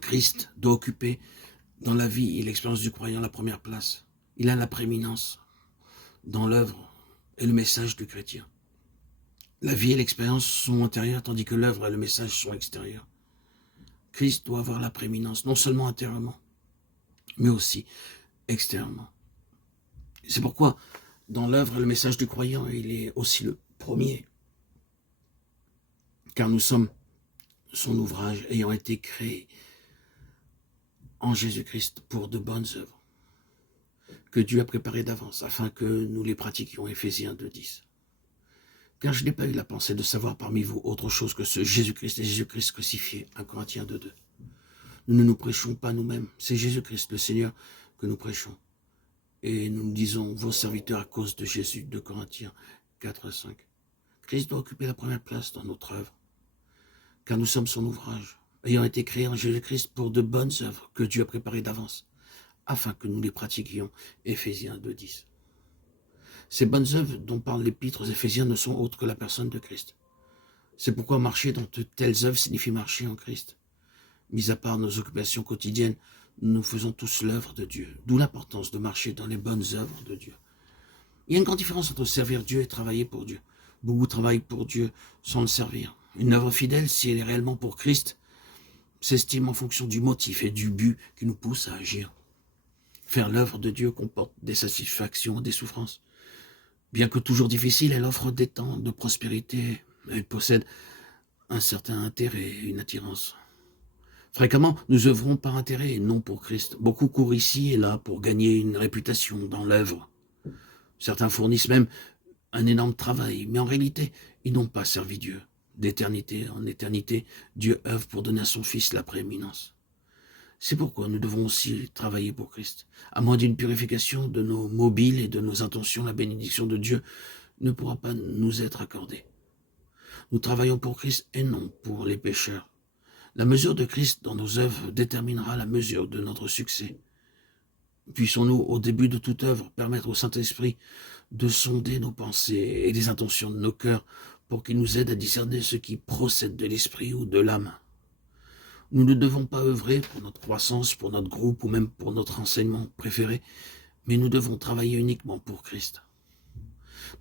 Christ doit occuper dans la vie et l'expérience du croyant la première place. Il a la prééminence dans l'œuvre et le message du chrétien. La vie et l'expérience sont antérieures, tandis que l'œuvre et le message sont extérieurs. Christ doit avoir la prééminence, non seulement intérieurement, mais aussi extérieurement. C'est pourquoi, dans l'œuvre et le message du croyant, il est aussi le premier. Car nous sommes son ouvrage ayant été créé en Jésus-Christ pour de bonnes œuvres, que Dieu a préparées d'avance, afin que nous les pratiquions. Éphésiens 2,10. Car je n'ai pas eu la pensée de savoir parmi vous autre chose que ce Jésus-Christ et Jésus-Christ crucifié. 1 Corinthiens 2,2. Nous ne nous prêchons pas nous-mêmes, c'est Jésus-Christ le Seigneur que nous prêchons. Et nous nous disons vos serviteurs à cause de Jésus. 2 Corinthiens 4,5. Christ doit occuper la première place dans notre œuvre, car nous sommes son ouvrage, ayant été créés en Jésus-Christ pour de bonnes œuvres que Dieu a préparées d'avance, afin que nous les pratiquions. Éphésiens 2,10. Ces bonnes œuvres dont parlent l'épître aux Éphésiens ne sont autres que la personne de Christ. C'est pourquoi marcher dans de telles œuvres signifie marcher en Christ. Mis à part nos occupations quotidiennes, nous faisons tous l'œuvre de Dieu, d'où l'importance de marcher dans les bonnes œuvres de Dieu. Il y a une grande différence entre servir Dieu et travailler pour Dieu. Beaucoup travaillent pour Dieu sans le servir. Une œuvre fidèle, si elle est réellement pour Christ, s'estime en fonction du motif et du but qui nous pousse à agir. Faire l'œuvre de Dieu comporte des satisfactions, des souffrances. Bien que toujours difficile, elle offre des temps de prospérité. Elle possède un certain intérêt et une attirance. Fréquemment, nous œuvrons par intérêt et non pour Christ. Beaucoup courent ici et là pour gagner une réputation dans l'œuvre. Certains fournissent même un énorme travail, mais en réalité, ils n'ont pas servi Dieu. D'éternité en éternité, Dieu œuvre pour donner à son Fils la prééminence. C'est pourquoi nous devons aussi travailler pour Christ. À moins d'une purification de nos mobiles et de nos intentions, la bénédiction de Dieu ne pourra pas nous être accordée. Nous travaillons pour Christ et non pour les pécheurs. La mesure de Christ dans nos œuvres déterminera la mesure de notre succès. Puissons-nous, au début de toute œuvre, permettre au Saint-Esprit de sonder nos pensées et les intentions de nos cœurs pour qu'il nous aide à discerner ce qui procède de l'esprit ou de l'âme. Nous ne devons pas œuvrer pour notre croissance, pour notre groupe ou même pour notre enseignement préféré, mais nous devons travailler uniquement pour Christ.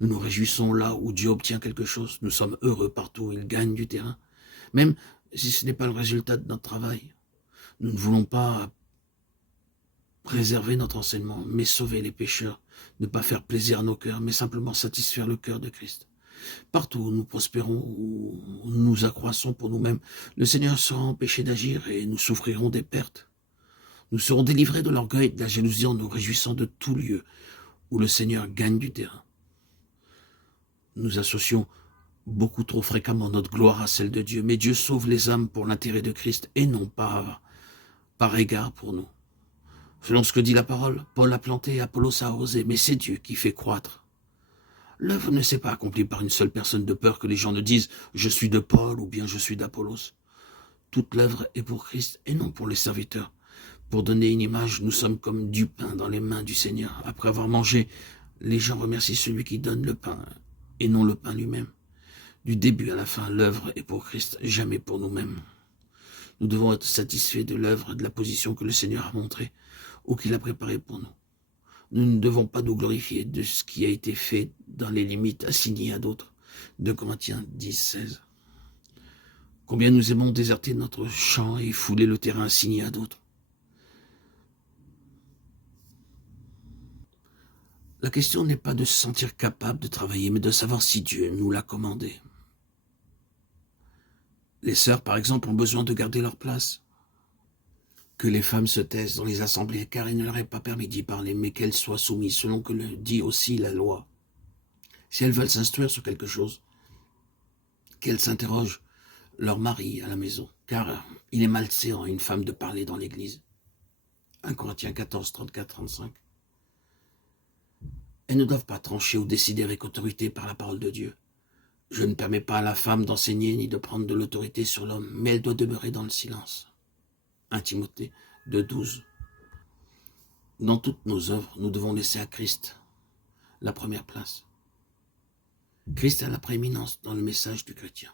Nous nous réjouissons là où Dieu obtient quelque chose. Nous sommes heureux partout où il gagne du terrain, même si ce n'est pas le résultat de notre travail. Nous ne voulons pas préserver notre enseignement, mais sauver les pécheurs, ne pas faire plaisir à nos cœurs, mais simplement satisfaire le cœur de Christ. Partout où nous prospérons, où nous accroissons pour nous-mêmes, le Seigneur sera empêché d'agir et nous souffrirons des pertes. Nous serons délivrés de l'orgueil et de la jalousie en nous réjouissant de tout lieu où le Seigneur gagne du terrain. Nous associons beaucoup trop fréquemment notre gloire à celle de Dieu, mais Dieu sauve les âmes pour l'intérêt de Christ et non pas par égard pour nous. Selon ce que dit la parole, Paul a planté et Apollos a arrosé, mais c'est Dieu qui fait croître. L'œuvre ne s'est pas accomplie par une seule personne de peur que les gens ne disent « je suis de Paul » ou bien « je suis d'Apollos ». Toute l'œuvre est pour Christ et non pour les serviteurs. Pour donner une image, nous sommes comme du pain dans les mains du Seigneur. Après avoir mangé, les gens remercient celui qui donne le pain et non le pain lui-même. Du début à la fin, l'œuvre est pour Christ, jamais pour nous-mêmes. Nous devons être satisfaits de l'œuvre et de la position que le Seigneur a montrée ou qu'il a préparée pour nous. Nous ne devons pas nous glorifier de ce qui a été fait dans les limites assignées à d'autres. 2 Corinthiens 10, 16. Combien nous aimons déserter notre champ et fouler le terrain assigné à d'autres. La question n'est pas de se sentir capable de travailler, mais de savoir si Dieu nous l'a commandé. Les sœurs, par exemple, ont besoin de garder leur place. Que les femmes se taisent dans les assemblées, car il ne leur est pas permis d'y parler, mais qu'elles soient soumises, selon que le dit aussi la loi. Si elles veulent s'instruire sur quelque chose, qu'elles s'interrogent leur mari à la maison, car il est malséant à une femme de parler dans l'église. 1 Corinthiens 14, 34, 35. Elles ne doivent pas trancher ou décider avec autorité par la parole de Dieu. Je ne permets pas à la femme d'enseigner ni de prendre de l'autorité sur l'homme, mais elle doit demeurer dans le silence. 1 Timothée 2, 12. Dans toutes nos œuvres, nous devons laisser à Christ la première place. Christ a la prééminence dans le message du chrétien.